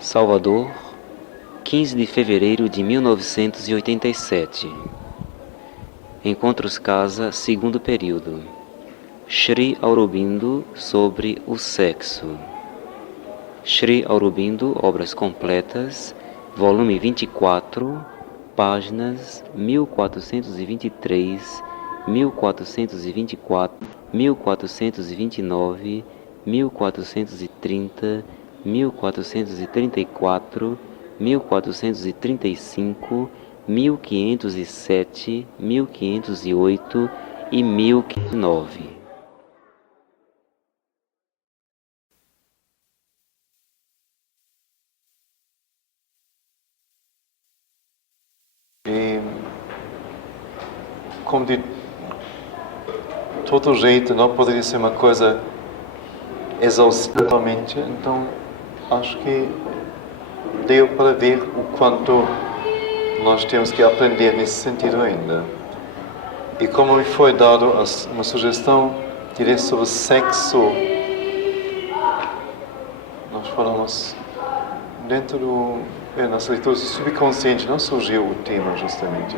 Salvador, 15 de fevereiro de 1987. Encontros Casa, segundo período. Sri Aurobindo sobre o sexo. Sri Aurobindo, Obras Completas, volume 24, páginas 1423, 1424, 1429, 1430, 1434, 1435, 1507, 1508 e 1509. E, como de todo jeito, não poderia ser uma coisa exaustivamente, então acho que deu para ver o quanto nós temos que aprender nesse sentido ainda. E como me foi dado uma sugestão, direi sobre sexo, nós falamos dentro do... nas leituras subconscientes não surgiu o tema justamente.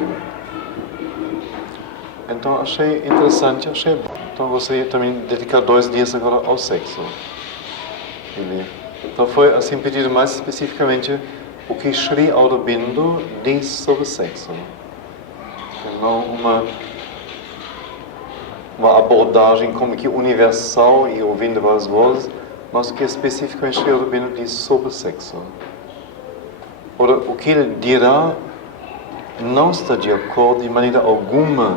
Então achei interessante, achei bom. Então gostaria também de dedicar 2 dias agora ao sexo. Então foi assim pedido mais especificamente o que Sri Aurobindo diz sobre sexo. Não uma abordagem como que universal e ouvindo várias vozes, mas o que especificamente Sri Aurobindo diz sobre sexo. Ora, o que ele dirá não está de acordo de maneira alguma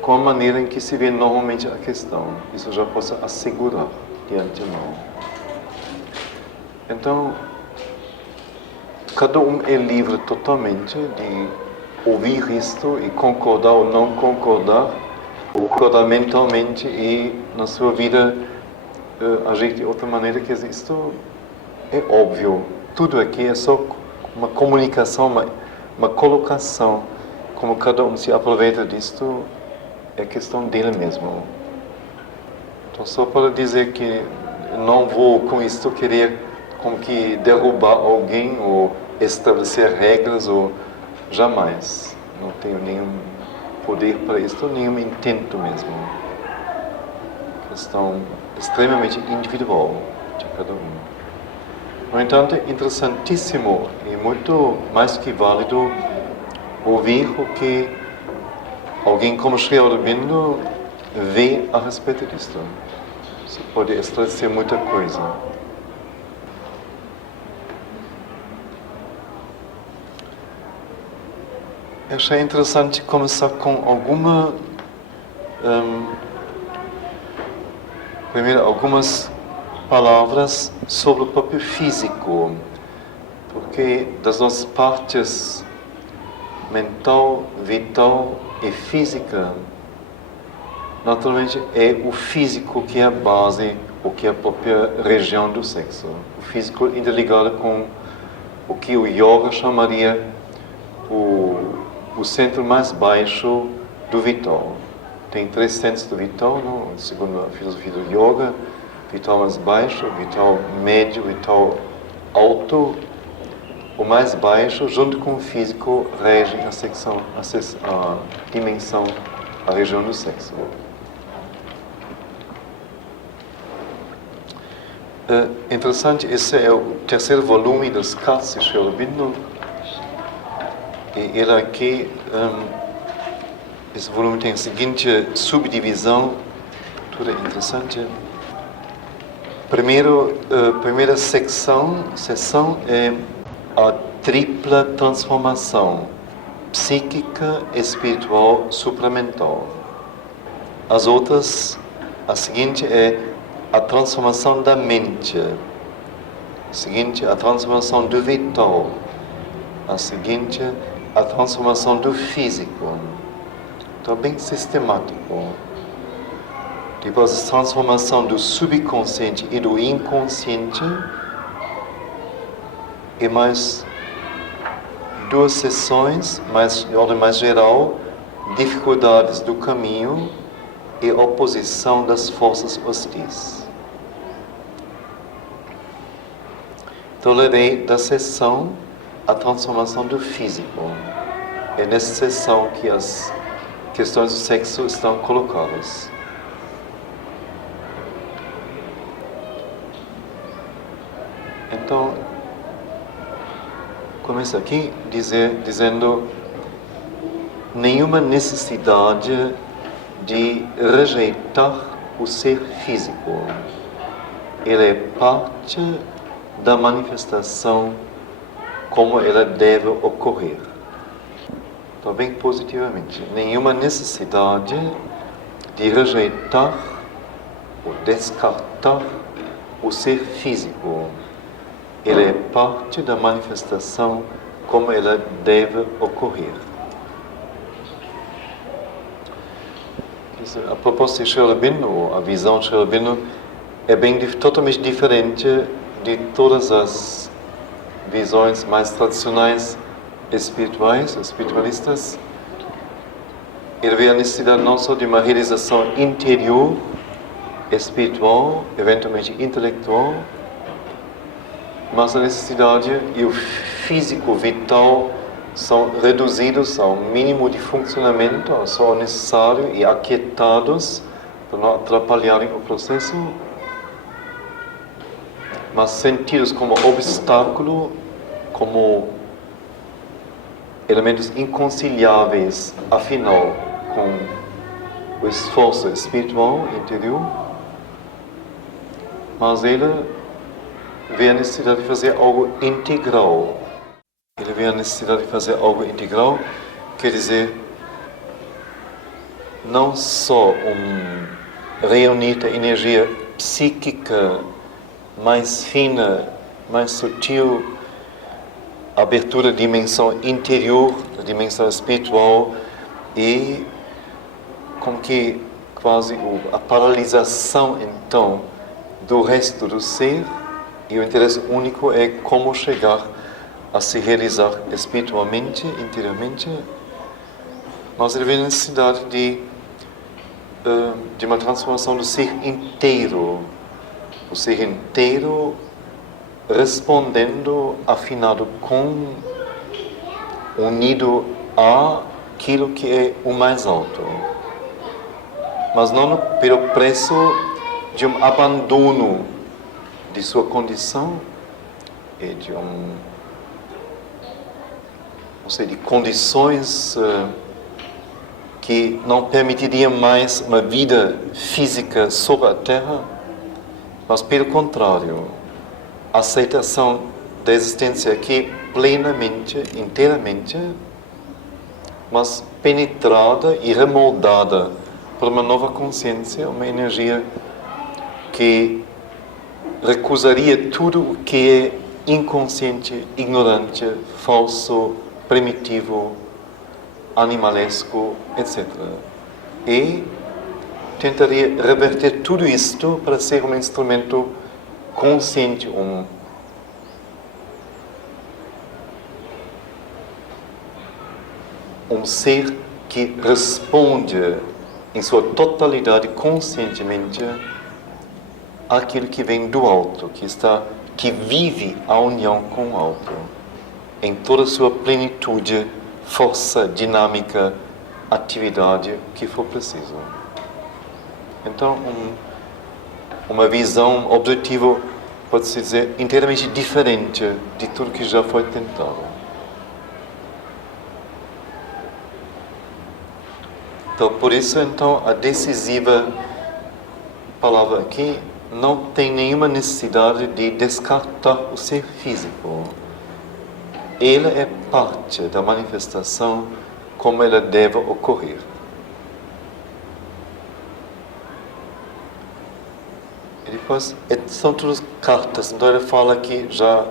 com a maneira em que se vê normalmente a questão. Isso eu já posso assegurar de antemão. Então, cada um é livre totalmente de ouvir isto e concordar ou não concordar, ou concordar mentalmente e na sua vida agir de outra maneira. Quer dizer, isto é óbvio. Tudo aqui é só uma comunicação, uma colocação. Como cada um se aproveita disto, é questão dele mesmo. Então, só para dizer que não vou com isto querer como que derrubar alguém ou estabelecer regras, ou jamais. Não tenho nenhum poder para isto, nenhum intento mesmo. Questão extremamente individual de cada um. No entanto, é interessantíssimo e muito mais que válido ouvir o que alguém como Sri Aurobindo vê a respeito disto. Isso pode esclarecer muita coisa. Eu achei interessante começar com primeiro algumas palavras sobre o próprio físico, porque das nossas partes mental, vital e física, naturalmente é o físico que é a base, o que é a própria região do sexo. O físico interligado com o que o yoga chamaria o centro mais baixo do vital. Tem 3 centros do vital, não? Segundo a filosofia do yoga: vital mais baixo, vital médio, vital alto. O mais baixo, junto com o físico, rege a dimensão, a região do sexo. Interessante, esse é o 3º volume das cartas de Sri Aurobindo. E ele aqui, esse volume tem a seguinte subdivisão, tudo é interessante. Primeira sessão é a tripla transformação psíquica, espiritual, supramental. A seguinte é a transformação da mente. A seguinte, a transformação do vital. A seguinte, a transformação do físico. Então, bem sistemático. Depois, a transformação do subconsciente e do inconsciente. E mais 2 sessões, de ordem mais geral: dificuldades do caminho e oposição das forças hostis. tolerei da sessão a transformação do físico. É nessa sessão que as questões do sexo estão colocadas. Então, começa aqui dizendo nenhuma necessidade de rejeitar o ser físico. Ele é parte da manifestação como ela deve ocorrer. Então, bem positivamente, nenhuma necessidade de rejeitar ou descartar o ser físico. Ele é parte da manifestação como ela deve ocorrer. A proposta de Sri Aurobindo, ou a visão de Sri Aurobindo, é totalmente diferente de todas as visões mais tradicionais espiritualistas. Ele vê a necessidade não só de uma realização interior, espiritual, eventualmente intelectual, mas a necessidade e o físico vital são reduzidos ao mínimo de funcionamento, ao só necessário e aquietados para não atrapalharem o processo, mas sentidos como obstáculo, como elementos inconciliáveis, afinal, com o esforço espiritual interior, mas ele vê a necessidade de fazer algo integral. Ele vê a necessidade de fazer algo integral, quer dizer, não só reunir a energia psíquica mais fina, mais sutil, abertura da dimensão interior, da dimensão espiritual, e como que quase a paralisação, então, do resto do ser, e o interesse único é como chegar a se realizar espiritualmente, interiormente, mas ele vê a necessidade de uma transformação do ser inteiro, o ser inteiro respondendo, afinado com, unido àquilo que é o mais alto, mas não pelo preço de um abandono de sua condição e de condições que não permitiriam mais uma vida física sobre a Terra, mas pelo contrário, a aceitação da existência aqui plenamente, inteiramente, mas penetrada e remoldada por uma nova consciência, uma energia que recusaria tudo o que é inconsciente, ignorante, falso, primitivo, animalesco, etc. E tentaria reverter tudo isto para ser um instrumento consciente, um ser que responde em sua totalidade, conscientemente, àquilo que vem do alto, que vive a união com o alto, em toda a sua plenitude, força, dinâmica, atividade que for preciso. Então, uma visão objetiva, pode-se dizer, inteiramente diferente de tudo que já foi tentado. Então, por isso, então, a decisiva palavra aqui não tem nenhuma necessidade de descartar o ser físico. Ele é parte da manifestação como ela deve ocorrer. E depois, são todas cartas, então ele fala aqui já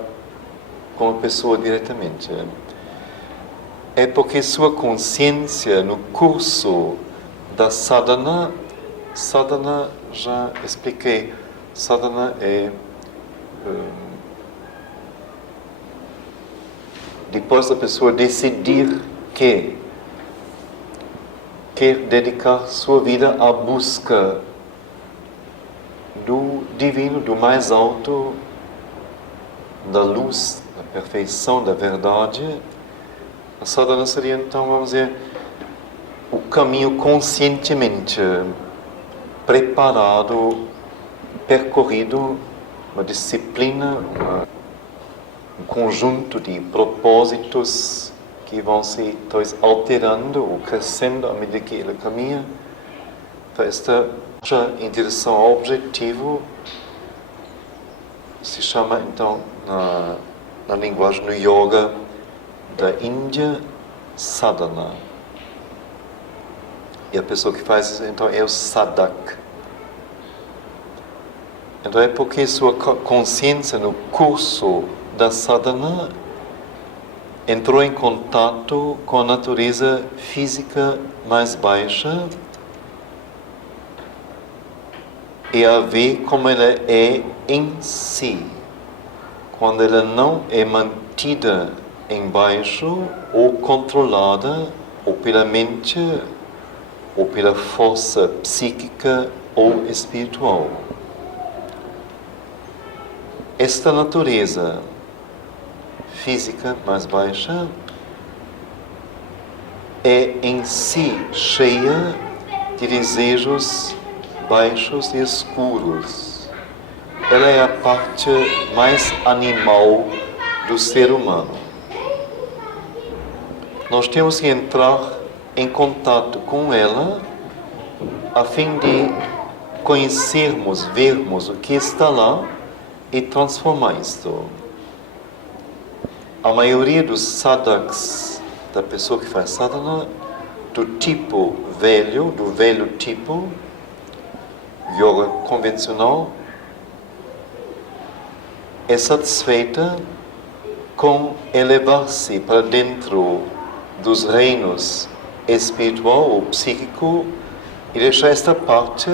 com a pessoa diretamente. É porque sua consciência no curso da sadhana já expliquei, sadhana é depois da pessoa decidir que quer dedicar sua vida à busca do divino, do mais alto, da luz, da perfeição, da verdade, a sadhana seria então, vamos dizer, o caminho conscientemente preparado, percorrido, uma disciplina, um conjunto de propósitos que vão se talvez alterando ou crescendo à medida que ele caminha. Então, esta em direção ao objetivo se chama então na linguagem do yoga da Índia sadhana. E a pessoa que faz isso então é o sadhak. Então é porque sua consciência no curso da sadhana entrou em contato com a natureza física mais baixa e a ver como ela é em si. Quando ela não é mantida em baixo ou controlada ou pela mente ou pela força psíquica ou espiritual. Esta natureza física mais baixa é em si cheia de desejos baixos e escuros. Ela é a parte mais animal do ser humano. Nós temos que entrar em contato com ela a fim de conhecermos, vermos o que está lá e transformar isto. A maioria dos sadhaks, da pessoa que faz sadhana, do tipo velho, do velho tipo, yoga convencional, é satisfeita com elevar-se para dentro dos reinos espiritual ou psíquico e deixar esta parte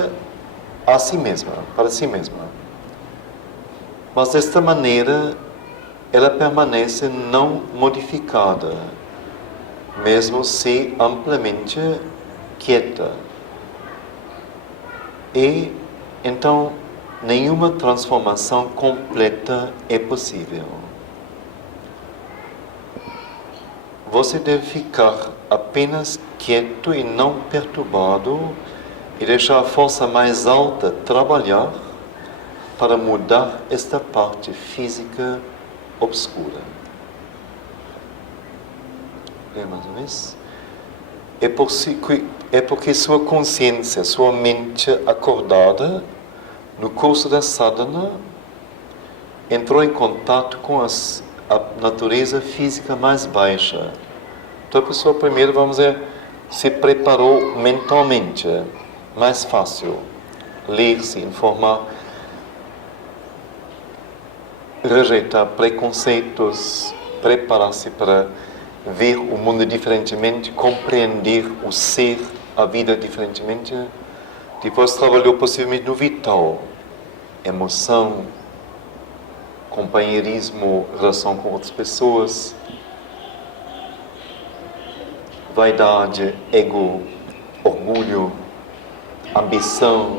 a si mesma, para si mesma. Mas desta maneira, ela permanece não modificada, mesmo se amplamente quieta. E, então, nenhuma transformação completa é possível. Você deve ficar apenas quieto e não perturbado e deixar a força mais alta trabalhar para mudar esta parte física obscura. É mais uma vez? É porque sua consciência, sua mente acordada, no curso da sadhana, entrou em contato com a natureza física mais baixa. Então a pessoa primeiro, vamos dizer, se preparou mentalmente. Mais fácil ler, se informar, rejeitar preconceitos, preparar-se para ver o mundo diferentemente, compreender o ser, a vida diferentemente. Depois trabalhou possivelmente no vital, emoção, companheirismo, relação com outras pessoas, vaidade, ego, orgulho, ambição,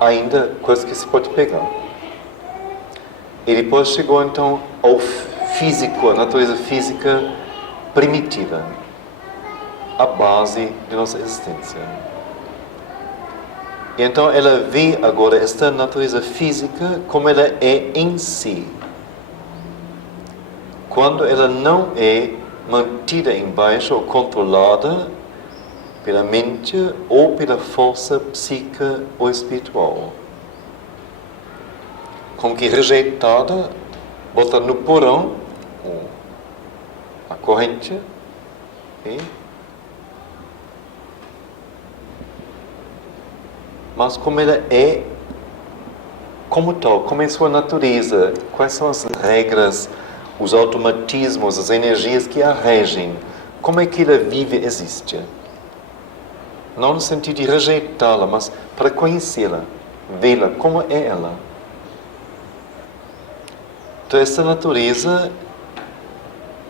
ainda coisas que se pode pegar. E depois chegou então ao físico, a natureza física primitiva, a base de nossa existência. E então ela vê agora esta natureza física como ela é em si. Quando ela não é mantida em baixo ou controlada pela mente ou pela força psíquica ou espiritual. Como que rejeitada, bota no porão a corrente e mas como ela é como tal, como é sua natureza, quais são as regras, os automatismos, as energias que a regem, como é que ela vive e existe. Não no sentido de rejeitá-la, mas para conhecê-la, vê-la como é ela. Então essa natureza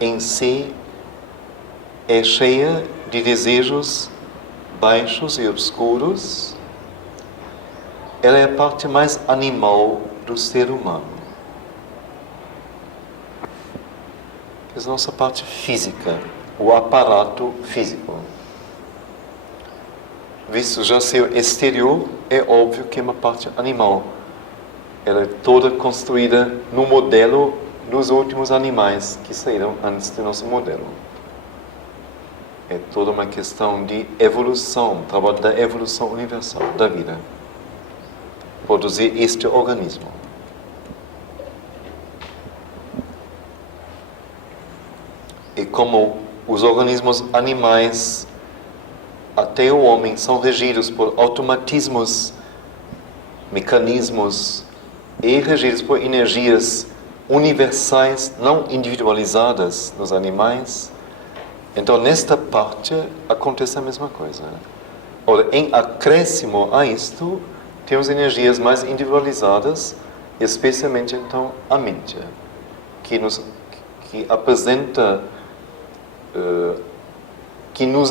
em si é cheia de desejos baixos e obscuros. Ela é a parte mais animal do ser humano. é a nossa parte física, o aparato físico. Visto já seu exterior, é óbvio que é uma parte animal. Ela é toda construída no modelo dos últimos animais que saíram antes do nosso modelo. É toda uma questão de evolução, trabalho da evolução universal da vida. Produzir este organismo. E como os organismos animais, até o homem, são regidos por automatismos, mecanismos e regidos por energias universais, não individualizadas nos animais, então nesta parte acontece a mesma coisa. Ora, em acréscimo a isto, temos energias mais individualizadas, especialmente então a mente, que nos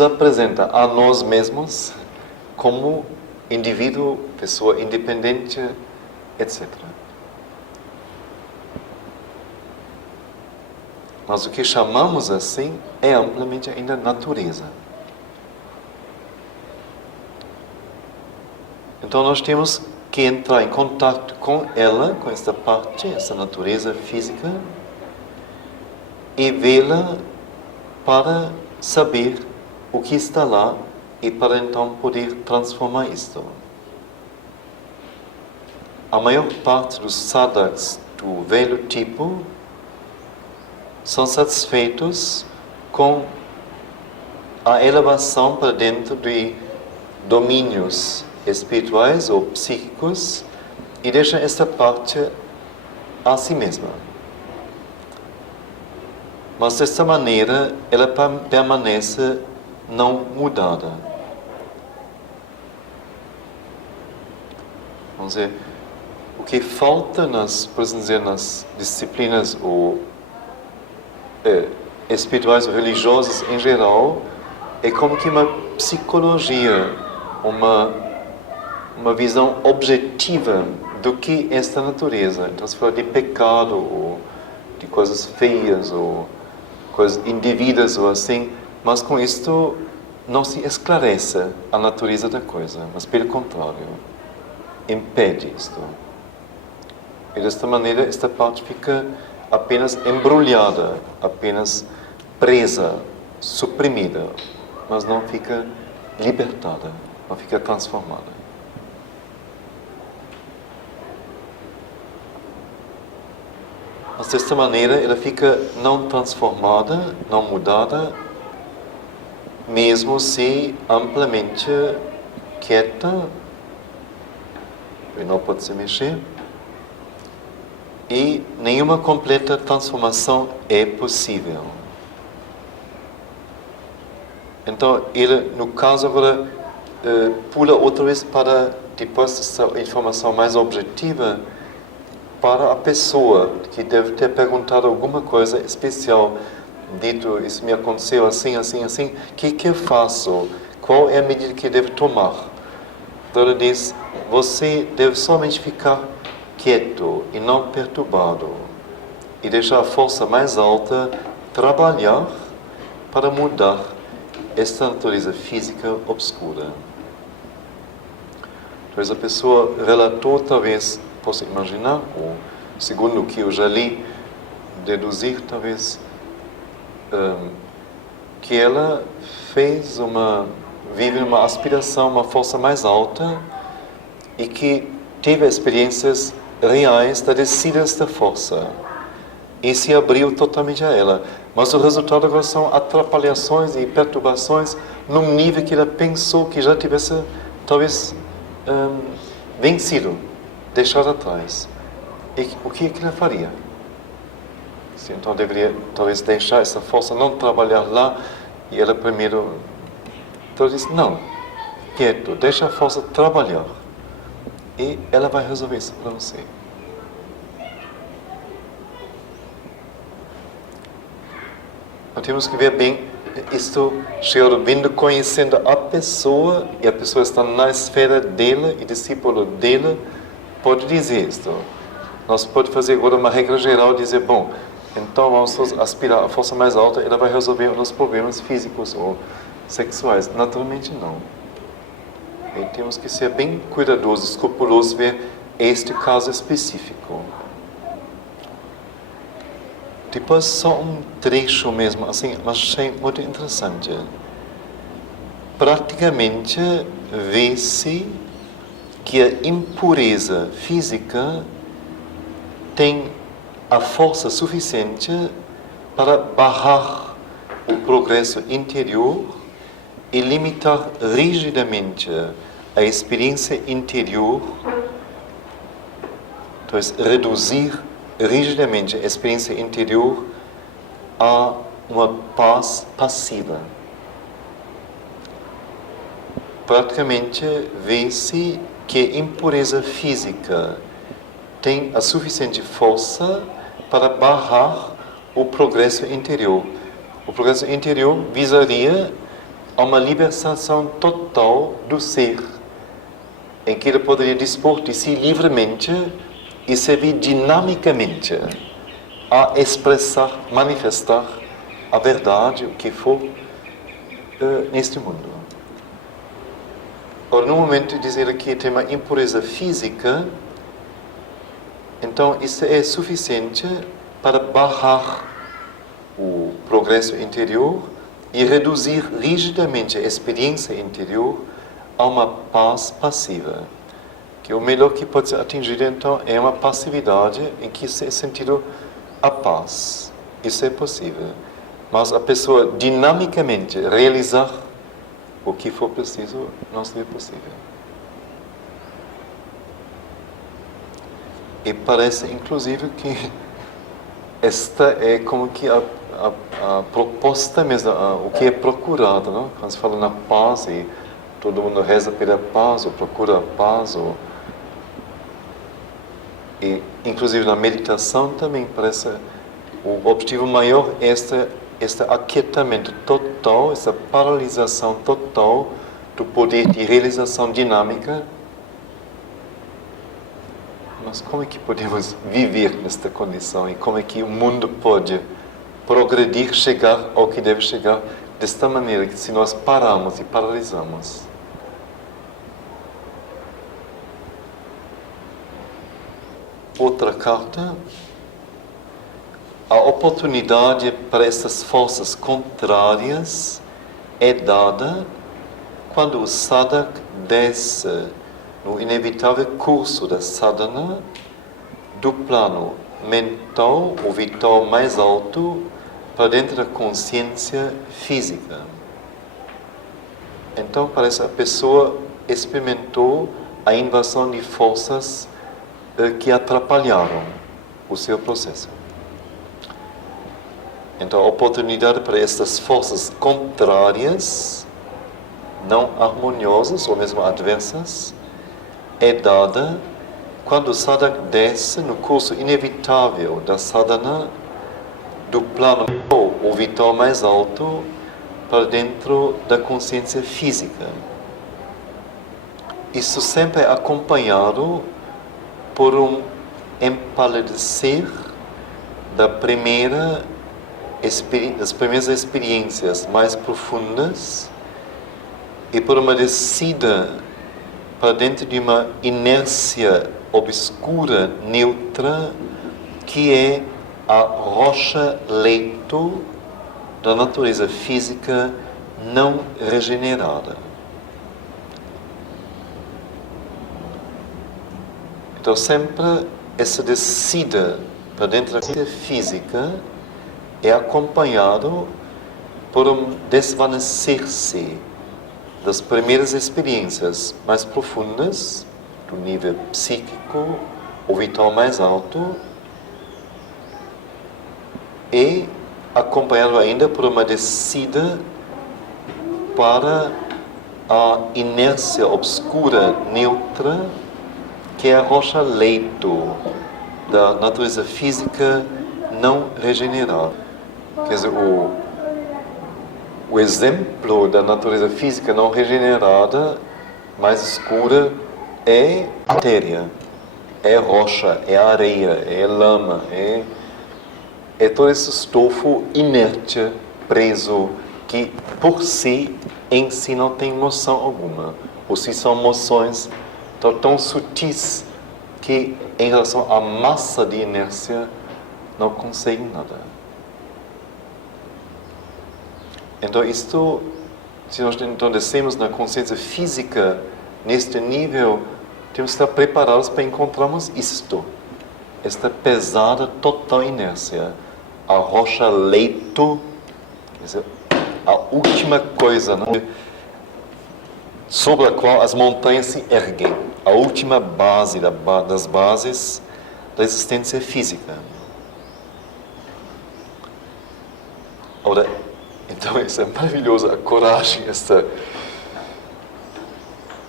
apresenta a nós mesmos como indivíduo, pessoa independente, etc. Mas o que chamamos assim é amplamente ainda natureza. Então nós temos que entrar em contato com ela, com esta parte, essa natureza física, e vê-la para saber o que está lá e para então poder transformar isto. A maior parte dos sadhaks do velho tipo são satisfeitos com a elevação para dentro de domínios espirituais ou psíquicos e deixam esta parte a si mesma. Mas desta maneira ela permanece não mudada. Vamos dizer, o que falta nas disciplinas espirituais ou religiosas em geral é como que uma psicologia, uma visão objetiva do que é esta natureza. Então se fala de pecado ou de coisas feias ou coisas indevidas ou assim, mas com isto não se esclarece a natureza da coisa, mas pelo contrário, impede isto. E desta maneira esta parte fica apenas embrulhada, apenas presa, suprimida, mas não fica libertada, não fica transformada. Mas desta maneira ela fica não transformada, não mudada, mesmo se amplamente quieta, e não pode se mexer, e nenhuma completa transformação é possível. Então, ele, no caso, agora pula outra vez para, depois dessa informação mais objetiva, para a pessoa que deve ter perguntado alguma coisa especial, dito, isso me aconteceu assim, assim, assim, o que eu faço? Qual é a medida que devo tomar? Então ele diz, você deve somente ficar quieto e não perturbado e deixar a força mais alta trabalhar para mudar esta natureza física obscura. Talvez a pessoa relatou, talvez, posso imaginar, ou segundo o que eu já li, deduzir, talvez, que ela vive uma aspiração, uma força mais alta e que teve experiências reais da descida desta força e se abriu totalmente a ela. Mas o resultado agora são atrapalhações e perturbações num nível que ela pensou que já tivesse, talvez, vencido, deixado atrás. E o que ela faria? Então deveria, talvez, deixar essa força não trabalhar lá e ela primeiro... Então diz, não, quieto, deixa a força trabalhar. E ela vai resolver isso para você. Nós temos que ver bem isto, vindo conhecendo a pessoa, e a pessoa está na esfera dela, e discípulo dela, pode dizer isto. Nós podemos fazer agora uma regra geral, dizer, bom, então vamos aspirar à força mais alta, ela vai resolver os problemas físicos ou sexuais. Naturalmente não. E temos que ser bem cuidadosos, escrupulosos, ver este caso específico. Depois só um trecho mesmo, assim, mas achei muito interessante. Praticamente vê-se que a impureza física tem a força suficiente para barrar o progresso interior e limitar rigidamente a experiência interior, então, reduzir rigidamente a experiência interior a uma paz passiva. Praticamente vê-se que a impureza física tem a suficiente força para barrar o progresso interior. O progresso interior visaria a uma libertação total do ser, em que ele poderia dispor de si livremente e servir dinamicamente a expressar, manifestar a verdade, o que for, neste mundo. Ora, no momento de dizer aqui tem uma impureza física, então isso é suficiente para barrar o progresso interior e reduzir rigidamente a experiência interior a uma paz passiva. Que o melhor que pode ser atingido, então, é uma passividade em que se é sentido a paz. Isso é possível. Mas a pessoa dinamicamente realizar o que for preciso, não seria possível. E parece, inclusive, que esta é como que a proposta mesmo, o que é procurado, não? Quando se fala na paz e todo mundo reza pela paz, ou procura a paz, e inclusive na meditação também parece o objetivo maior é este aquietamento total, essa paralisação total do poder de realização dinâmica. Mas como é que podemos viver nesta condição e como é que o mundo pode progredir, chegar ao que deve chegar desta maneira, que se nós paramos e paralisamos? Outra carta. A oportunidade para essas forças contrárias é dada quando o sadhak desce no inevitável curso da sadhana do plano mental ou vital mais alto para dentro da consciência física. Então, parece que a pessoa experimentou a invasão de forças que atrapalharam o seu processo. Então, a oportunidade para estas forças contrárias, não harmoniosas ou mesmo adversas, é dada quando o sadhak desce no curso inevitável da sadhana do plano ou vital mais alto para dentro da consciência física. Isso sempre é acompanhado por um empalidecer das primeiras experiências mais profundas e por uma descida para dentro de uma inércia obscura, neutra, que é a rocha-leito da natureza física não regenerada. Então, sempre essa descida para dentro da consciência física é acompanhado por um desvanecer-se das primeiras experiências mais profundas, do nível psíquico ou vital mais alto, e acompanhado ainda por uma descida para a inércia obscura, neutra, que é a rocha-leito da natureza física não regenerada. Quer dizer, o exemplo da natureza física não regenerada, mais escura, é a matéria, é rocha, é areia, é lama, é é todo esse estofo inerte, preso, que por si, em si, não tem moção alguma. Ou se são moções tão sutis que, em relação à massa de inércia, não conseguem nada. Então, isto, se nós então descemos na consciência física, neste nível, temos que estar preparados para encontrarmos isto. Esta pesada, total inércia. A rocha leito, quer dizer, a última coisa, não? Sobre a qual as montanhas se erguem. A última base das bases da existência física. Ora, então isso é maravilhoso, a coragem,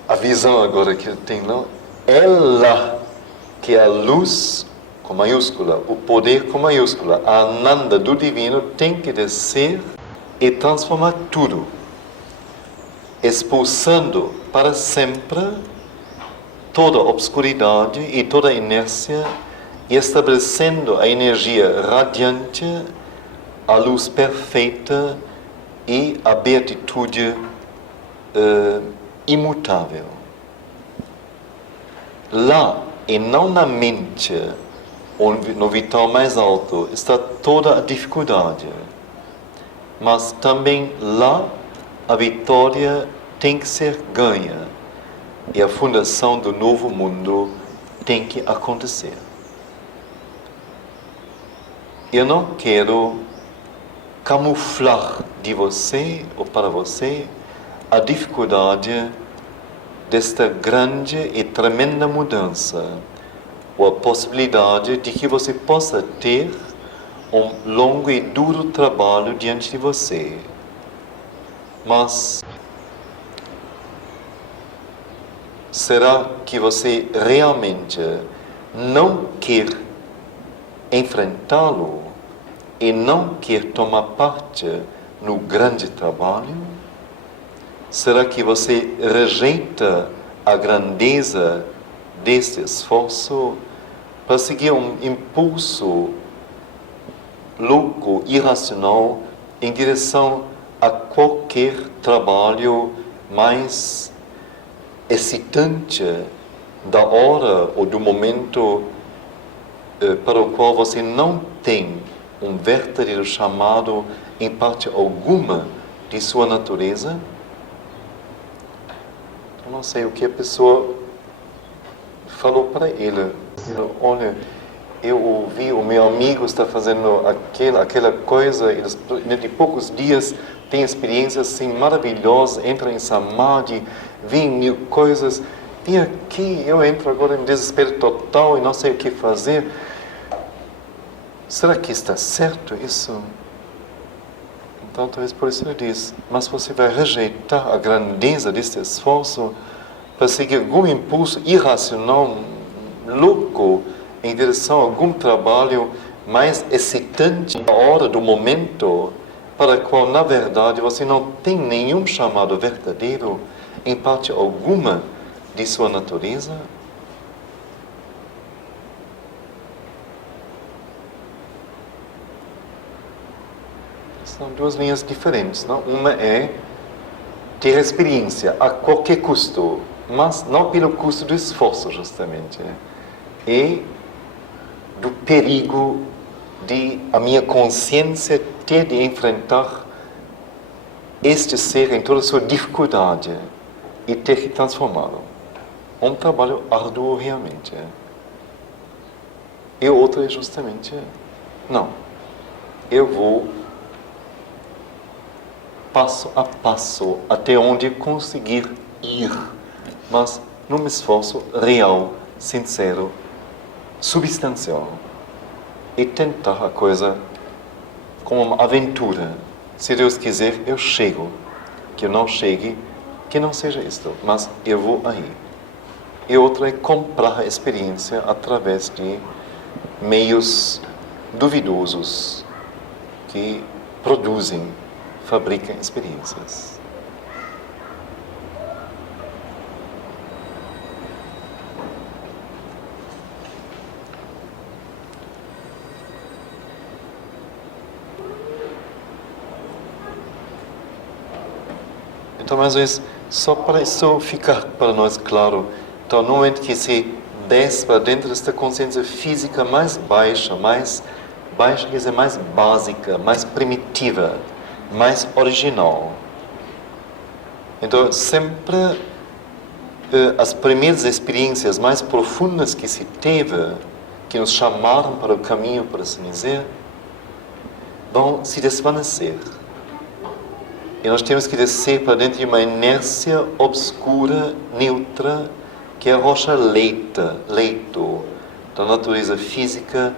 a visão agora que ele tem, não? Ela que é a luz com maiúscula, o poder com maiúscula, a Ananda do divino tem que descer e transformar tudo, expulsando para sempre toda a obscuridade e toda a inércia e estabelecendo a energia radiante, a luz perfeita e a beatitude imutável. Lá, e não na mente, no vital mais alto, está toda a dificuldade. Mas também lá, a vitória tem que ser ganha. E a fundação do novo mundo tem que acontecer. Eu não quero camuflar de você ou para você a dificuldade desta grande e tremenda mudança, ou a possibilidade de que você possa ter um longo e duro trabalho diante de você. Mas será que você realmente não quer enfrentá-lo e não quer tomar parte no grande trabalho? Será que você rejeita a grandeza deste esforço para seguir um impulso louco, irracional, em direção a qualquer trabalho mais excitante da hora ou do momento para o qual você não tem um verdadeiro chamado em parte alguma de sua natureza? Eu não sei o que a pessoa falou para ele. Olha, eu ouvi, o meu amigo está fazendo aquela coisa, e dentro de poucos dias tem experiências assim maravilhosas, entra em Samadhi, vem mil coisas, e aqui eu entro agora em desespero total e não sei o que fazer. Será que está certo isso? Então, talvez por isso ele diz, mas você vai rejeitar a grandeza deste esforço para seguir algum impulso irracional, louco, em direção a algum trabalho mais excitante na hora do momento, para o qual, na verdade, você não tem nenhum chamado verdadeiro em parte alguma de sua natureza? São duas linhas diferentes, não? Uma é ter experiência a qualquer custo, mas não pelo custo do esforço, justamente. E do perigo de a minha consciência ter de enfrentar este ser em toda a sua dificuldade e ter que transformá-lo. Um trabalho árduo realmente. E o outro é justamente, não, eu vou passo a passo até onde conseguir ir, mas num esforço real, sincero, substancial, e tentar a coisa como uma aventura. Se Deus quiser, eu chego. Que eu não chegue, que não seja isto, mas eu vou aí. E outra é comprar a experiência através de meios duvidosos que produzem, fabricam experiências. Então, mais ou menos, só para isso ficar para nós claro, então, no momento que se desce para dentro desta consciência física mais baixa, quer dizer, mais básica, mais primitiva, mais original. Então, sempre as primeiras experiências mais profundas que se teve, que nos chamaram para o caminho, por assim dizer, vão se desvanecer. E nós temos que descer para dentro de uma inércia obscura, neutra, que é a rocha leito da natureza física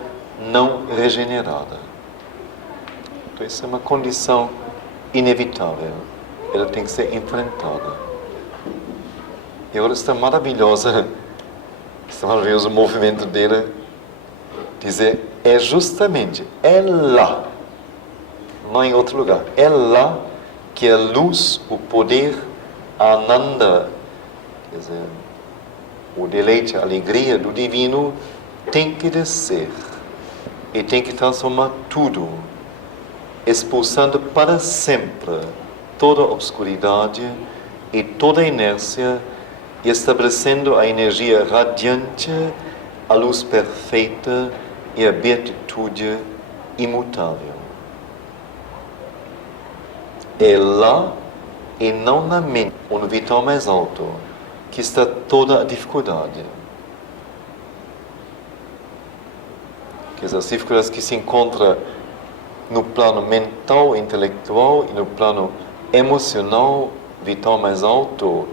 não regenerada. Então, isso é uma condição inevitável. Ela tem que ser enfrentada. E agora está maravilhoso o movimento dele, dizer, é justamente, é lá, não em outro lugar, é lá que a luz, o poder, a Ananda, quer dizer, o deleite, a alegria do divino, tem que descer e tem que transformar tudo, expulsando para sempre toda a obscuridade e toda a inércia, e estabelecendo a energia radiante, a luz perfeita e a beatitude imutável. É lá e não na mente, ou no vital mais alto, que está toda a dificuldade. Quer dizer, as dificuldades que se encontram no plano mental, intelectual e no plano emocional, vital mais alto,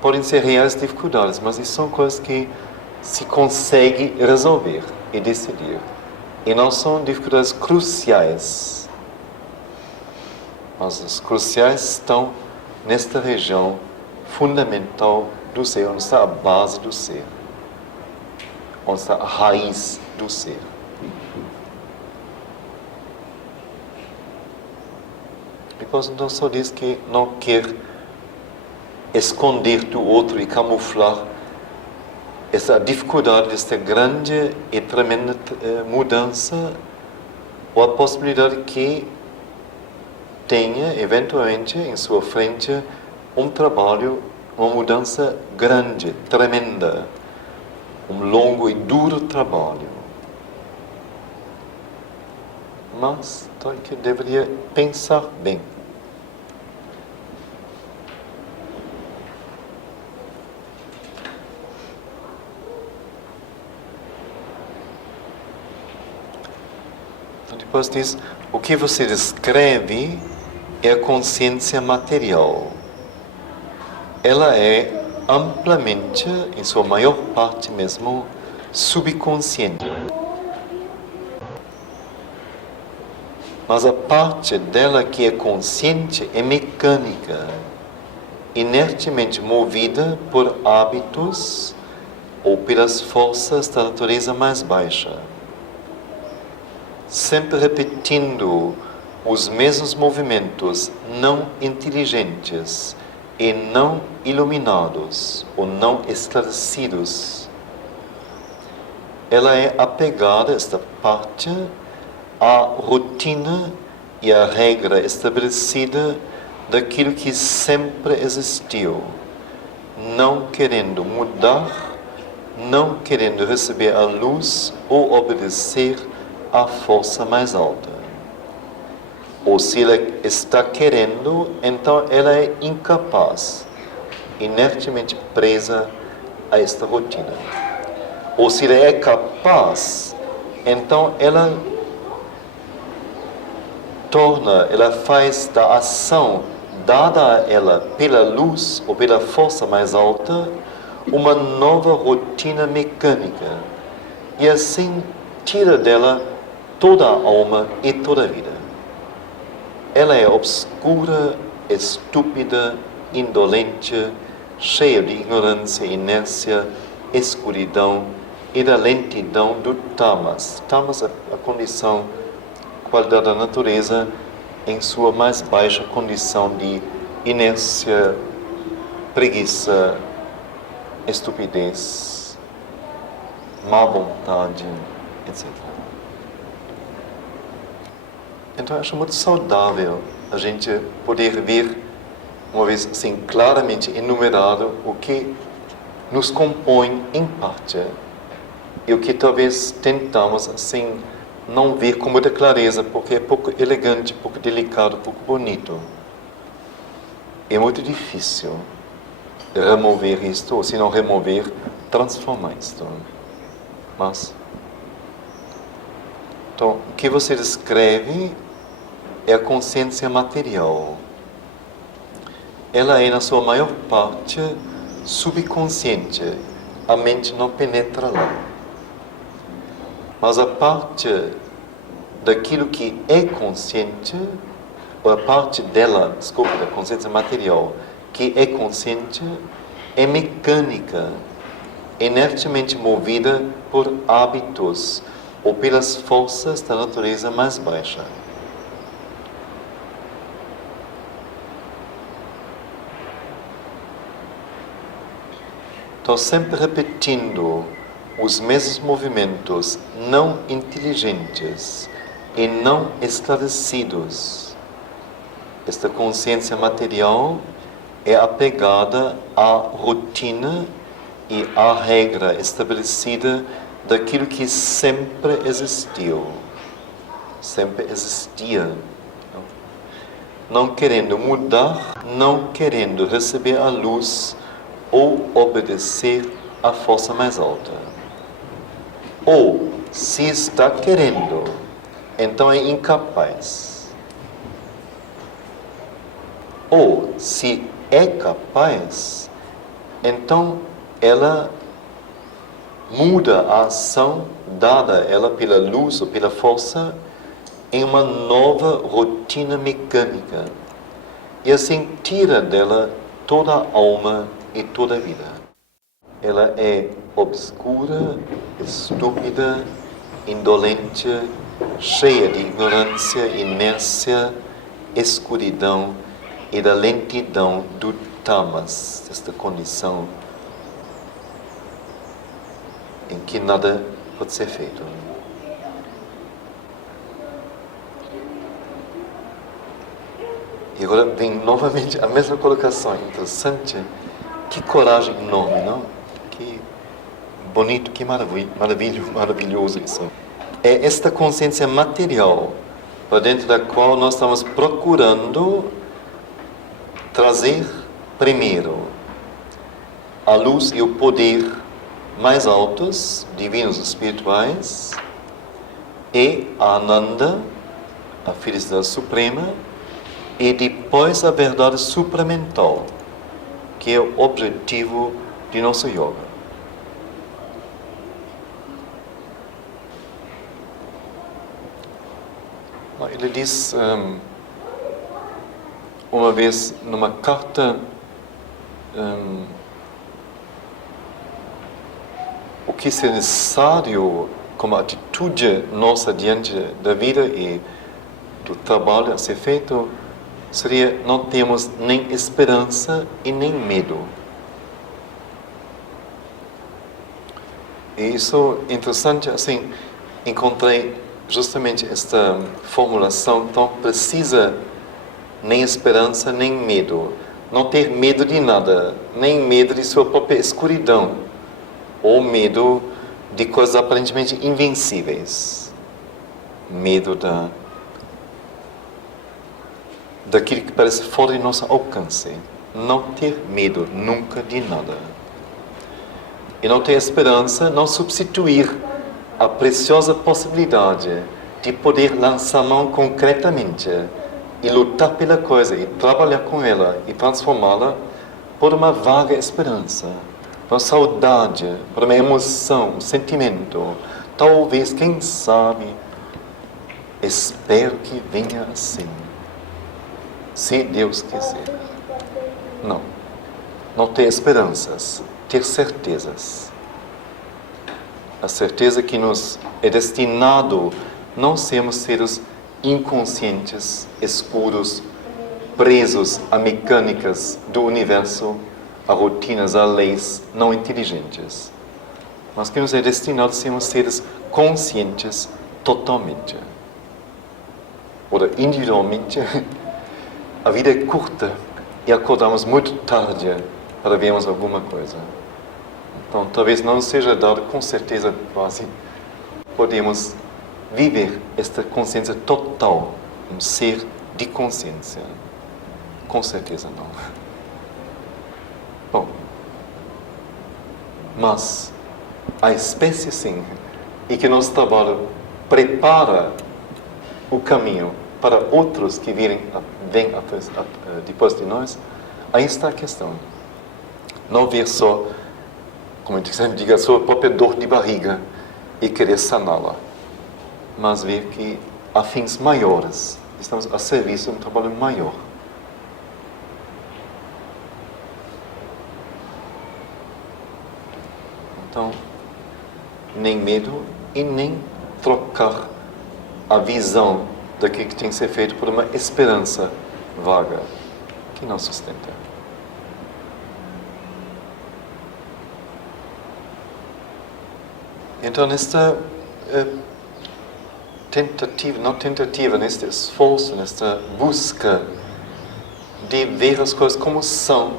podem ser reais dificuldades, mas isso são coisas que se consegue resolver e decidir. E não são dificuldades cruciais. Mas as cruciais estão nesta região fundamental do ser, onde está a base do ser. Onde está a raiz do ser. Depois então só diz que não quer esconder do outro e camuflar essa dificuldade desta grande e tremenda mudança, ou a possibilidade que tenha, eventualmente, em sua frente, um trabalho, uma mudança grande, tremenda, um longo e duro trabalho. Mas, então, que deveria pensar bem. Depois diz, o que você descreve é a consciência material. Ela é amplamente, em sua maior parte mesmo, subconsciente. Mas a parte dela que é consciente é mecânica, inertemente movida por hábitos ou pelas forças da natureza mais baixa. Sempre repetindo os mesmos movimentos não inteligentes e não iluminados ou não esclarecidos. Ela é apegada, esta parte, à rotina e à regra estabelecida daquilo que sempre existiu, não querendo mudar, não querendo receber a luz ou obedecer à força mais alta. Ou se ela está querendo, então ela é incapaz, inertemente presa a esta rotina. Ou se ela é capaz, então ela faz da ação dada a ela pela luz ou pela força mais alta uma nova rotina mecânica. E assim tira dela toda a alma e toda a vida. Ela é obscura, estúpida, indolente, cheia de ignorância, inércia, escuridão e da lentidão do tamas. Tamas é a condição, qualidade da natureza em sua mais baixa condição de inércia, preguiça, estupidez, má vontade, etc. Então, eu acho muito saudável a gente poder ver uma vez assim claramente enumerado o que nos compõe em parte e o que talvez tentamos assim não ver com muita clareza porque é pouco elegante, pouco delicado, pouco bonito. É muito difícil remover isto, ou se não remover, transformar isto. Mas, então, o que você descreve é a consciência material. Ela é, na sua maior parte, subconsciente. A mente não penetra lá. Mas a parte daquilo que é consciente, ou a parte dela, desculpa, da consciência material, que é consciente, é mecânica, inertemente movida por hábitos ou pelas forças da natureza mais baixa. Então, sempre repetindo os mesmos movimentos não inteligentes e não esclarecidos. Esta consciência material é apegada à rotina e à regra estabelecida daquilo que sempre existiu, sempre existia. Não querendo mudar, não querendo receber a luz ou obedecer à força mais alta. Ou, se está querendo, então é incapaz. Ou, se é capaz, então ela muda a ação dada ela pela luz ou pela força em uma nova rotina mecânica. E assim tira dela toda a alma e toda a vida. Ela é obscura, estúpida, indolente, cheia de ignorância, inércia, escuridão e da lentidão do tamas, esta condição em que nada pode ser feito. E agora vem novamente a mesma colocação interessante. Que coragem enorme, não? Que bonito, que maravilhoso isso. É esta consciência material para dentro da qual nós estamos procurando trazer primeiro a luz e o poder mais altos, divinos espirituais, e a Ananda, a felicidade suprema, e depois a verdade supramental, que é o objetivo de nosso yoga. Ele diz uma vez numa carta o que é necessário como atitude nossa diante da vida e do trabalho a ser feito seria não termos nem esperança e nem medo. E isso é interessante, assim, encontrei justamente esta formulação tão precisa, nem esperança, nem medo. Não ter medo de nada, nem medo de sua própria escuridão, ou medo de coisas aparentemente invencíveis. Medo daquilo que parece fora de nosso alcance. Não ter medo nunca de nada. E não ter esperança, não substituir a preciosa possibilidade de poder lançar mão concretamente e lutar pela coisa, e trabalhar com ela, e transformá-la por uma vaga esperança, por uma saudade, por uma emoção, um sentimento. Talvez, quem sabe, espero que venha assim. Se Deus quiser. Não. Não ter esperanças, ter certezas. A certeza que nos é destinado não sermos seres inconscientes, escuros, presos a mecânicas do universo, a rotinas, a leis não inteligentes. Mas que nos é destinado a sermos seres conscientes totalmente. Ou individualmente. A vida é curta e acordamos muito tarde para vermos alguma coisa. Então, talvez não seja dado com certeza quase podemos viver esta consciência total, um ser de consciência. Com certeza não. Bom, mas a espécie sim, e que nosso trabalho prepara o caminho para outros que vêm depois de nós, aí está a questão. Não ver só, como a gente sempre diz, a sua própria dor de barriga e querer saná-la, mas ver que há fins maiores, estamos a serviço de um trabalho maior. Então, nem medo e nem trocar a visão daquilo que tem que ser feito por uma esperança vaga que não sustenta. Então, nesta neste esforço, nesta busca de ver as coisas como são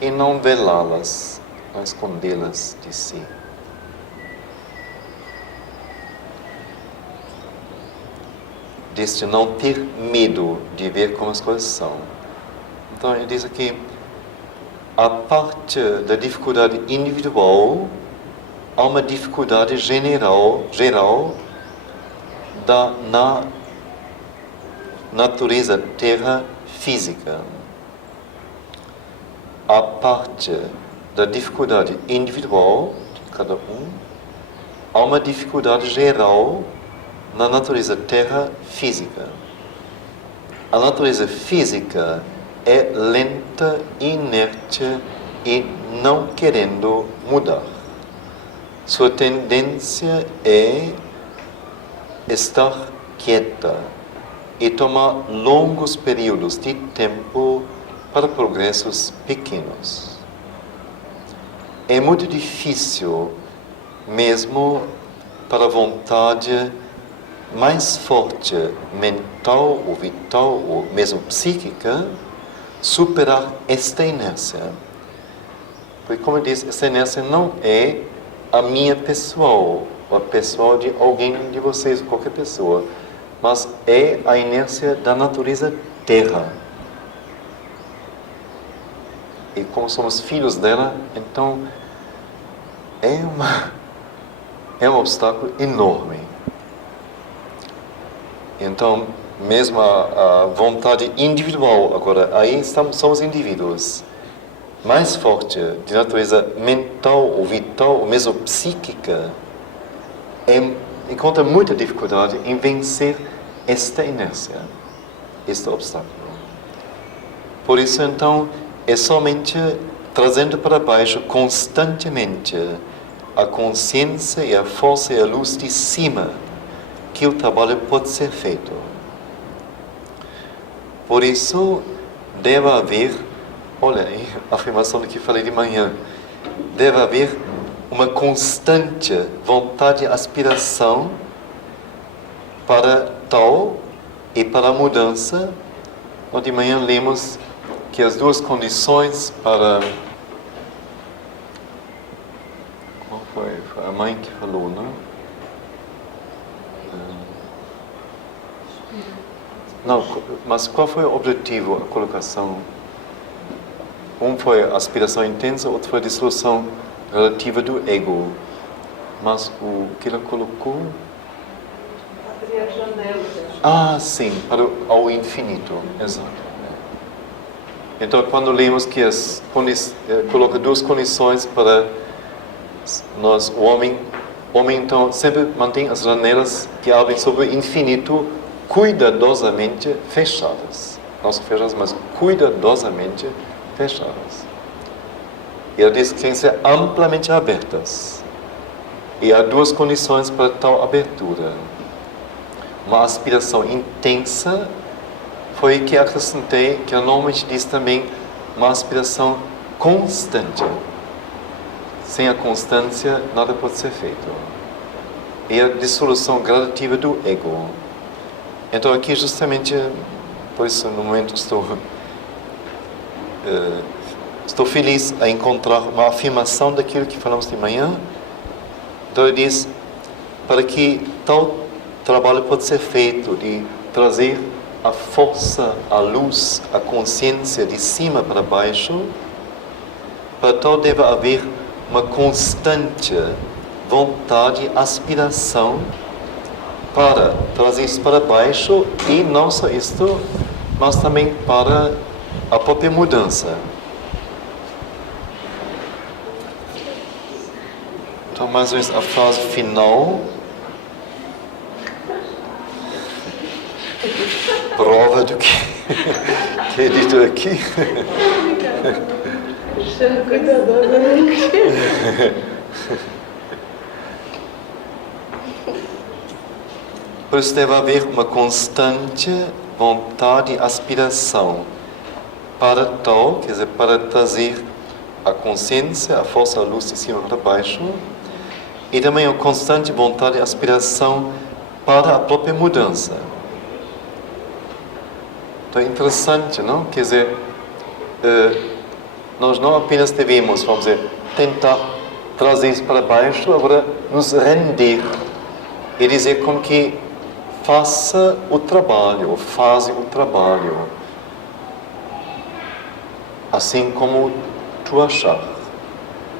e não velá-las, não escondê-las de si. Deste não ter medo de ver como as coisas são. Então, ele diz aqui, a parte da dificuldade individual, há uma dificuldade geral na natureza terra física. A parte da dificuldade individual de cada um, há uma dificuldade geral na natureza terra física. A natureza física é lenta, inerte e não querendo mudar. Sua tendência é estar quieta e tomar longos períodos de tempo para progressos pequenos. É muito difícil, mesmo para a vontade mais forte, mental ou vital ou mesmo psíquica, superar esta inércia. Porque, como eu disse, esta inércia não é a minha pessoal, ou a pessoal de alguém de vocês, qualquer pessoa, mas é a inércia da natureza terra. E como somos filhos dela, então é um obstáculo enorme. Então, mesmo a vontade individual, agora, aí somos indivíduos, mais forte, de natureza mental ou vital, ou mesmo psíquica, encontra muita dificuldade em vencer esta inércia, este obstáculo. Por isso, então, é somente trazendo para baixo constantemente a consciência e a força e a luz de cima que o trabalho pode ser feito. Por isso, deve haver, olha aí, a afirmação que falei de manhã, deve haver uma constante vontade e aspiração para tal e para a mudança. Ontem de manhã lemos que as duas condições para... Qual foi? Foi a mãe que falou, não? Não, mas qual foi o objetivo, a colocação? Um foi a aspiração intensa, outro foi a dissolução relativa do ego. Mas o que ela colocou... Abrir as janelas. Ah, sim, ao infinito, exato. Então, quando lemos que coloca duas condições para nós, o homem então sempre mantém as janelas que abrem sobre o infinito cuidadosamente fechadas. Não são fechadas, mas cuidadosamente fechadas. E ela diz que têm que ser amplamente abertas. E há duas condições para tal abertura. Uma aspiração intensa foi que acrescentei, que eu normalmente diz também, uma aspiração constante. Sem a constância, nada pode ser feito. E a dissolução gradativa do ego. Então aqui justamente, por isso no momento estou estou feliz a encontrar uma afirmação daquilo que falamos de manhã. Então ele diz, para que tal trabalho pode ser feito, de trazer a força, a luz, a consciência de cima para baixo, para tal deve haver uma constante vontade, aspiração para trazer isso para baixo, e não só isto, mas também para a própria mudança. Então, mais ou menos a frase final, prova do que é dito aqui. Sendo cuidadoso, né? Por isso deve haver uma constante vontade e aspiração para tal, quer dizer, para trazer a consciência, a força, a luz de cima para baixo, e também uma constante vontade e aspiração para a própria mudança. Então é interessante, não? Quer dizer, nós não apenas devemos, vamos dizer, tentar trazer isso para baixo, agora nos render e dizer como que faça o trabalho, faze o trabalho, assim como tu achar.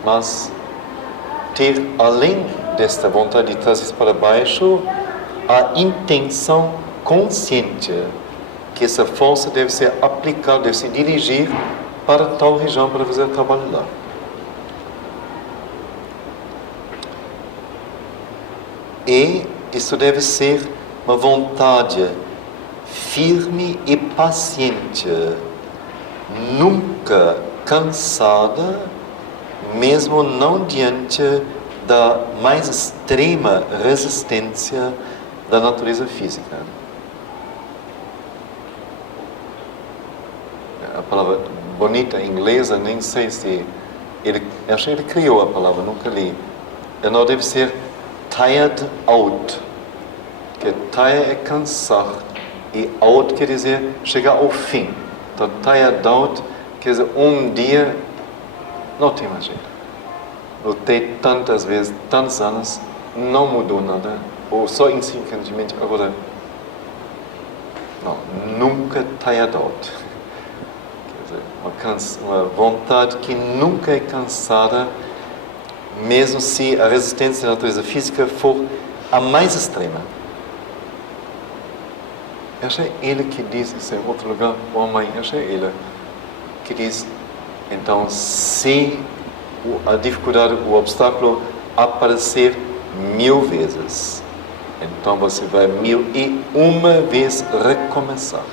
Mas ter, além desta vontade de trazer isso para baixo, a intenção consciente que essa força deve ser aplicada, deve se dirigir para tal região, para fazer o trabalho lá. E isso deve ser uma vontade firme e paciente, nunca cansada, mesmo não diante da mais extrema resistência da natureza física. A palavra bonita inglesa, nem sei se acho que ele criou a palavra, nunca li. Não deve ser tired out, que tired é cansar e out quer dizer chegar ao fim. Então tired out quer dizer um dia não tem mais jeito. Lutei tantas vezes, tantos anos, não mudou nada, ou só insignificantemente agora. Não, nunca tired out. Uma vontade que nunca é cansada, mesmo se a resistência da natureza física for a mais extrema. Acho que é ele que diz, isso é outro lugar, ou a mãe, acho que é ele que diz, então se a dificuldade, o obstáculo aparecer 1000 vezes, então você vai 1001 vez recomeçar.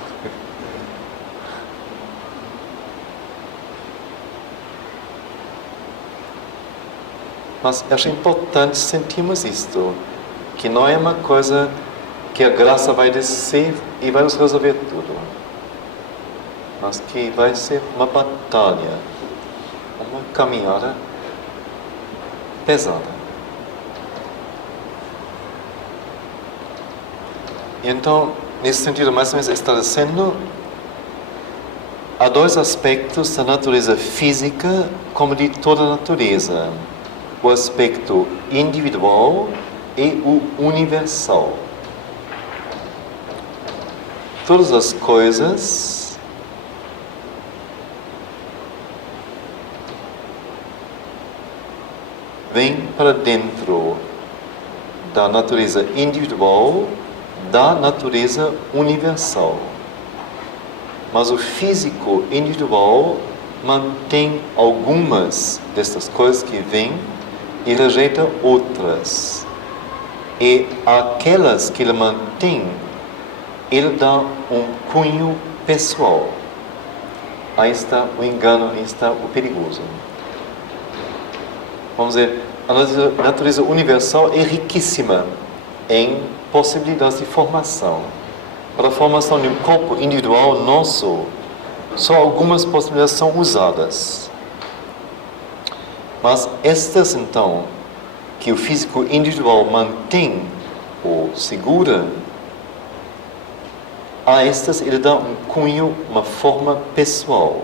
Mas acho importante sentirmos isto, que não é uma coisa que a graça vai descer e vai nos resolver tudo, mas que vai ser uma batalha, uma caminhada pesada. E então, nesse sentido, mais ou menos estabelecendo, há dois aspectos da natureza física como de toda a natureza: o aspecto individual e o universal. Todas as coisas vêm para dentro da natureza individual, da natureza universal. Mas o físico individual mantém algumas destas coisas que vêm e rejeita outras. E aquelas que ele mantém, ele dá um cunho pessoal. Aí está o engano, aí está o perigoso. Vamos dizer, a natureza universal é riquíssima em possibilidades de formação. Para a formação de um corpo individual nosso, só algumas possibilidades são usadas. Mas estas, então, que o físico individual mantém ou segura, a estas ele dá um cunho, uma forma pessoal.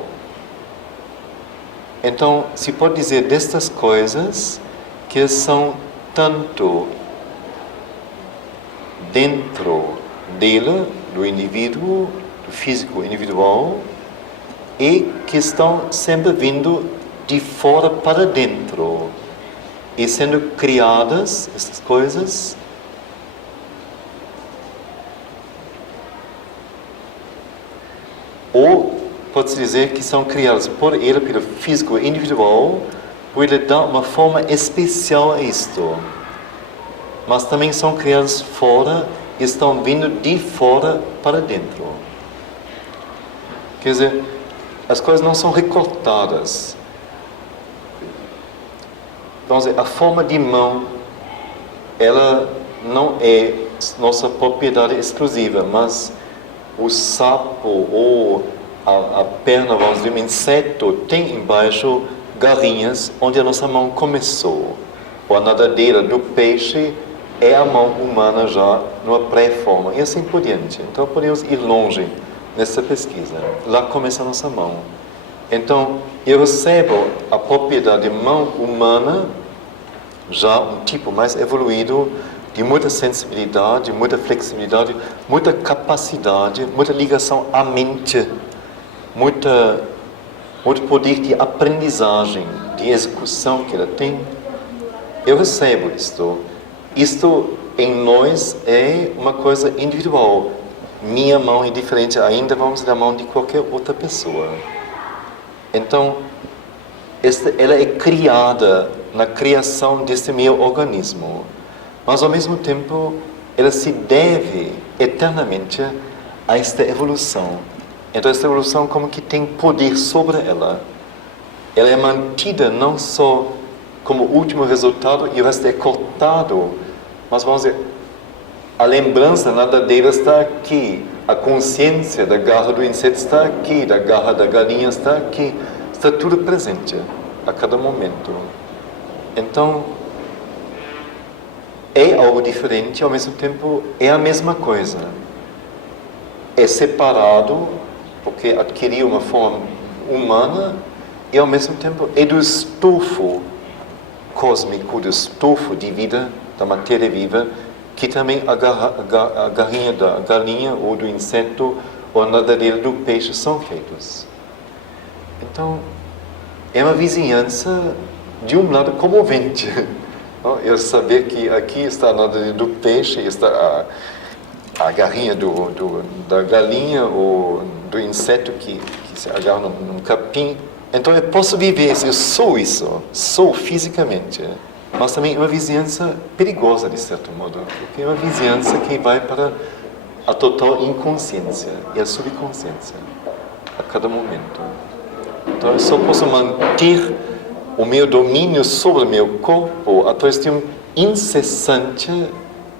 Então, se pode dizer destas coisas que são tanto dentro dele, do indivíduo, do físico individual, e que estão sempre vindo de fora para dentro e sendo criadas, essas coisas, ou pode-se dizer que são criadas por ele, pelo físico individual, por ele dar uma forma especial a isto. Mas também são criadas fora e estão vindo de fora para dentro. Quer dizer, as coisas não são recortadas. Vamos dizer, a forma de mão, ela não é nossa propriedade exclusiva, mas o sapo ou a perna, vamos dizer, um inseto tem embaixo garrinhas onde a nossa mão começou. Ou a nadadeira do peixe é a mão humana já numa pré-forma, e assim por diante. Então podemos ir longe nessa pesquisa. Lá começa a nossa mão. Então, eu recebo a propriedade de mão humana, já um tipo mais evoluído, de muita sensibilidade, muita flexibilidade, muita capacidade, muita ligação à mente, muito poder de aprendizagem, de execução que ela tem. Eu recebo isto. Isto em nós é uma coisa individual. Minha mão é diferente ainda, vamos dizer, da mão de qualquer outra pessoa. Então, ela é criada na criação deste meu organismo. Mas, ao mesmo tempo, ela se deve eternamente a esta evolução. Então, esta evolução como que tem poder sobre ela. Ela é mantida não só como último resultado e o resto é cortado, mas vamos dizer, a lembrança nadadeira está aqui, a consciência da garra do inseto está aqui, da garra da galinha está aqui, está tudo presente a cada momento. Então, é algo diferente, ao mesmo tempo é a mesma coisa. É separado, porque adquiriu uma forma humana, e ao mesmo tempo é do estofo cósmico, do estofo de vida, da matéria viva, que também a garrinha da galinha ou do inseto ou a nadadeira do peixe são feitos. Então, é uma vizinhança, de um lado, comovente. Eu saber que aqui está a nadadeira do peixe, está a garrinha da galinha ou do inseto que se agarra num capim. Então, eu posso viver isso, eu sou fisicamente. Mas também é uma vizinhança perigosa, de certo modo, porque é uma vizinhança que vai para a total inconsciência e a subconsciência, a cada momento. Então, eu só posso manter o meu domínio sobre o meu corpo através de um incessante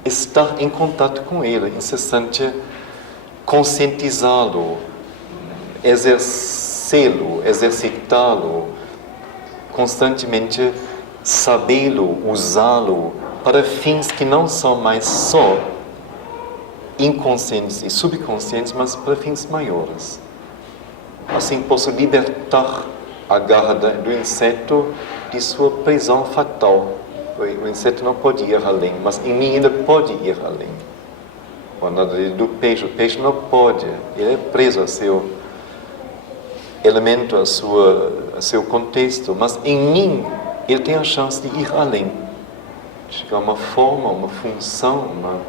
estar em contato com ele, incessante conscientizá-lo, exercê-lo, exercitá-lo, constantemente sabê-lo, usá-lo para fins que não são mais só inconscientes e subconscientes, mas para fins maiores. Assim posso libertar a garra do inseto de sua prisão fatal. O inseto não pode ir além, mas em mim ainda pode ir além. O nadadeira do peixe, o peixe não pode, ele é preso a seu elemento, a seu contexto, mas em mim ele tem a chance de ir além, chegar a uma forma, uma função, uma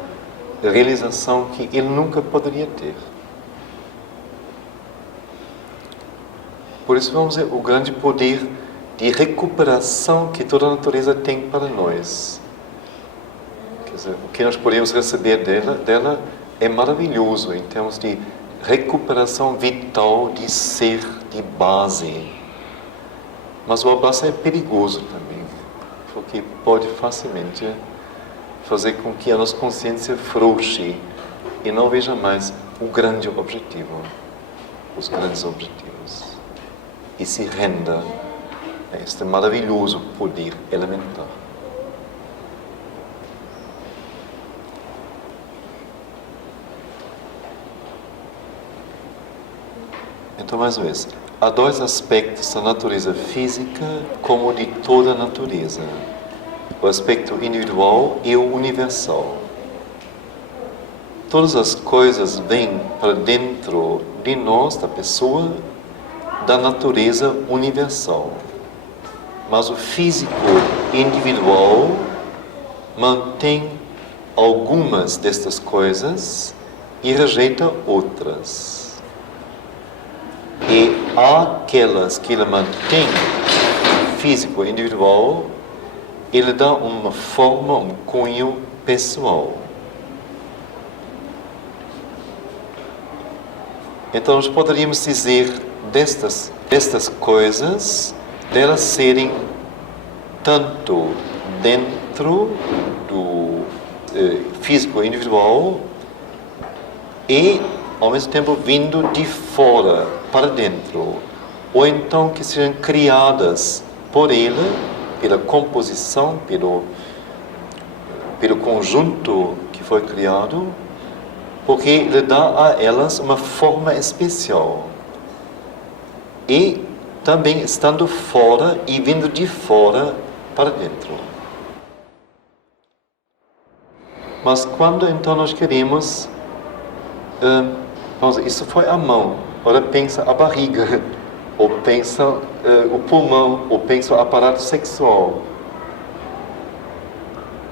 realização que ele nunca poderia ter. Por isso vamos ver o grande poder de recuperação que toda a natureza tem para nós. Quer dizer, o que nós podemos receber dela é maravilhoso em termos de recuperação vital de ser, de base. Mas o abraço é perigoso também, porque pode facilmente fazer com que a nossa consciência frouxe e não veja mais o grande objetivo, os grandes objetivos, e se renda a este maravilhoso poder elementar. Então, mais uma vez, há dois aspectos da natureza física como de toda a natureza. O aspecto individual e o universal. Todas as coisas vêm para dentro de nós, da pessoa, da natureza universal. Mas o físico individual mantém algumas destas coisas e rejeita outras. E aquelas que ele mantém, físico individual, ele dá uma forma, um cunho pessoal. Então nós poderíamos dizer destas coisas, delas serem tanto dentro do físico individual e ao mesmo tempo vindo de fora para dentro, ou então que sejam criadas por ele, pela composição, pelo conjunto que foi criado, porque ele dá a elas uma forma especial. E também estando fora e vindo de fora para dentro. Mas quando então nós queremos, isso foi a mão, agora pensa a barriga, ou pensa o pulmão, ou pensa o aparato sexual.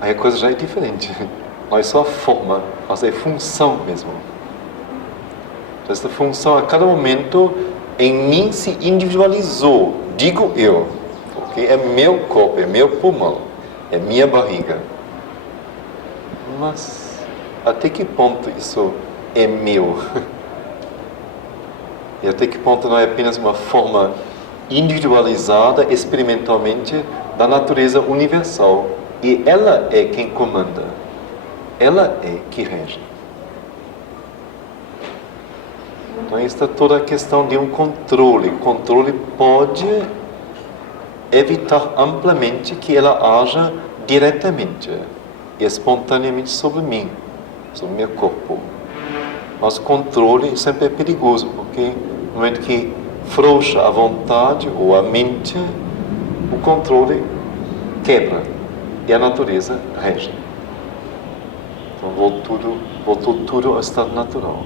Aí a coisa já é diferente. Não é só a forma, mas é função mesmo. Esta função a cada momento em mim se individualizou, digo eu, porque é meu corpo, é meu pulmão, é minha barriga. Mas até que ponto isso é meu? E até que ponto não é apenas uma forma individualizada, experimentalmente, da natureza universal? E ela é quem comanda. Ela é que rege. Então, esta é toda a questão de um controle. O controle pode evitar amplamente que ela haja diretamente e espontaneamente sobre mim, sobre o meu corpo. Mas o controle sempre é perigoso, porque no momento que frouxa a vontade ou a mente, o controle quebra e a natureza rege. Então voltou tudo ao estado natural.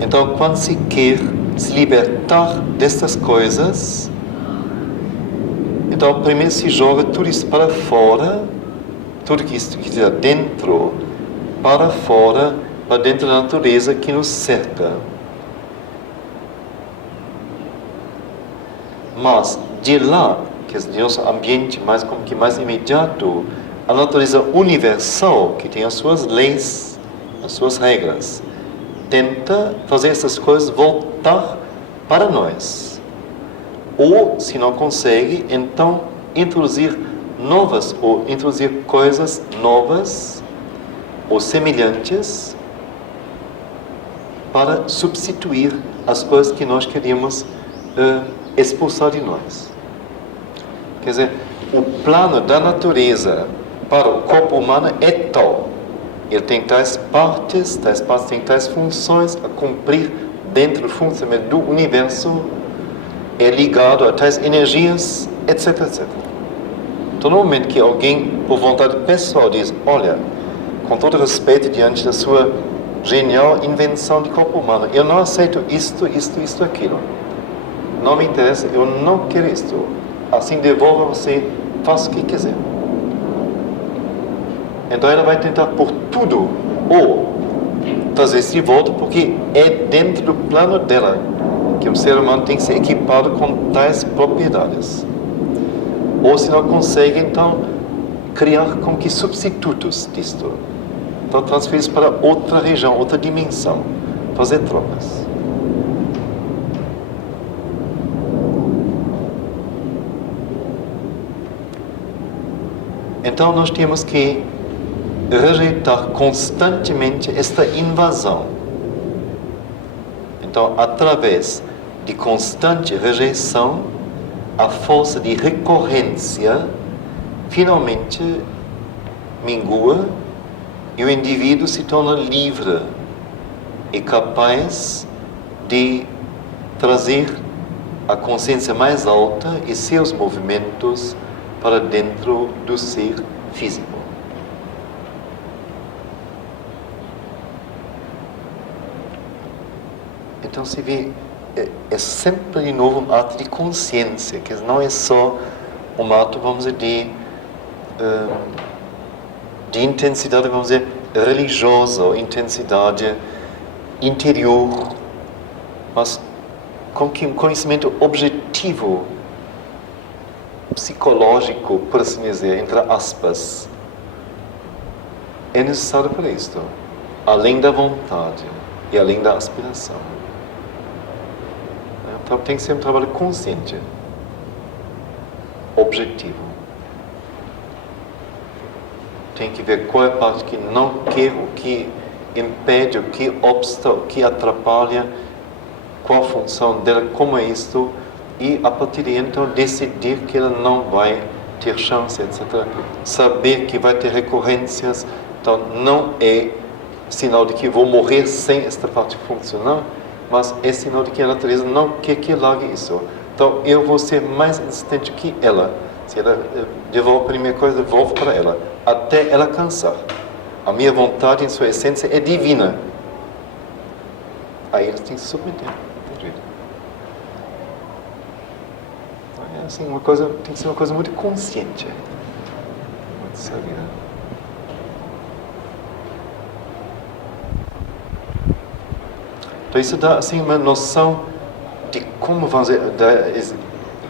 Então, quando se quer se libertar destas coisas, então primeiro se joga tudo isso para fora, tudo que está dentro, para fora, para dentro da natureza que nos cerca. Mas de lá, que é o nosso ambiente mais imediato, a natureza universal, que tem as suas leis, as suas regras, tenta fazer essas coisas voltar para nós. Ou, se não consegue, então introduzir coisas novas ou semelhantes para substituir as coisas que nós queríamos expulsar de nós. Quer dizer, o plano da natureza para o corpo humano é tal. Ele tem tais partes têm tais funções a cumprir dentro do funcionamento do universo, é ligado a tais energias, etc, etc. Então, no momento que alguém, por vontade pessoal, diz, olha, com todo respeito diante da sua genial invenção de corpo humano, eu não aceito isto, aquilo. Não me interessa, eu não quero isto. Assim devolva você, faça o que quiser. Então ela vai tentar por tudo, ou trazer isso de volta, porque é dentro do plano dela que um ser humano tem que ser equipado com tais propriedades. Ou se não consegue, então criar como que substitutos disto. Então transferir isso para outra região, outra dimensão, fazer trocas. Então nós temos que rejeitar constantemente esta invasão. Então, através de constante rejeição, a força de recorrência finalmente mingua e o indivíduo se torna livre e capaz de trazer a consciência mais alta e seus movimentos para dentro do ser físico. Então se vê, é sempre de novo um ato de consciência, que não é só um ato, vamos dizer, de intensidade, vamos dizer, religiosa, ou intensidade interior, mas com que um conhecimento objetivo, psicológico, por assim dizer, entre aspas, é necessário para isto, além da vontade e além da aspiração. Então tem que ser um trabalho consciente, objetivo. Tem que ver qual é a parte que não quer, o que impede, o que obsta, o que atrapalha, qual a função dela, como é isto, e a partir de então decidir que ela não vai ter chance, etc. Saber que vai ter recorrências, então não é sinal de que vou morrer sem esta parte funcionar, mas é sinal de que a natureza não quer que eu largue isso. Então eu vou ser mais insistente que ela. Se ela devolve a primeira coisa, devolvo para ela, até ela cansar. A minha vontade, em sua essência, é divina. Aí eles têm que se submeter. Não tem jeito. É assim, tem que ser uma coisa muito consciente. Muito sábia. Então isso dá assim, uma noção de como, vamos dizer,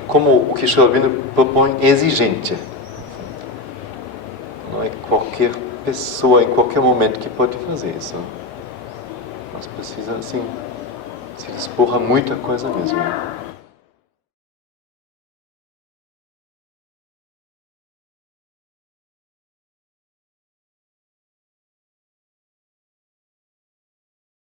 como o que Sri Aurobindo propõe é exigente. Não é qualquer pessoa, em qualquer momento, que pode fazer isso. Mas precisa, assim, se dispor a muita coisa mesmo.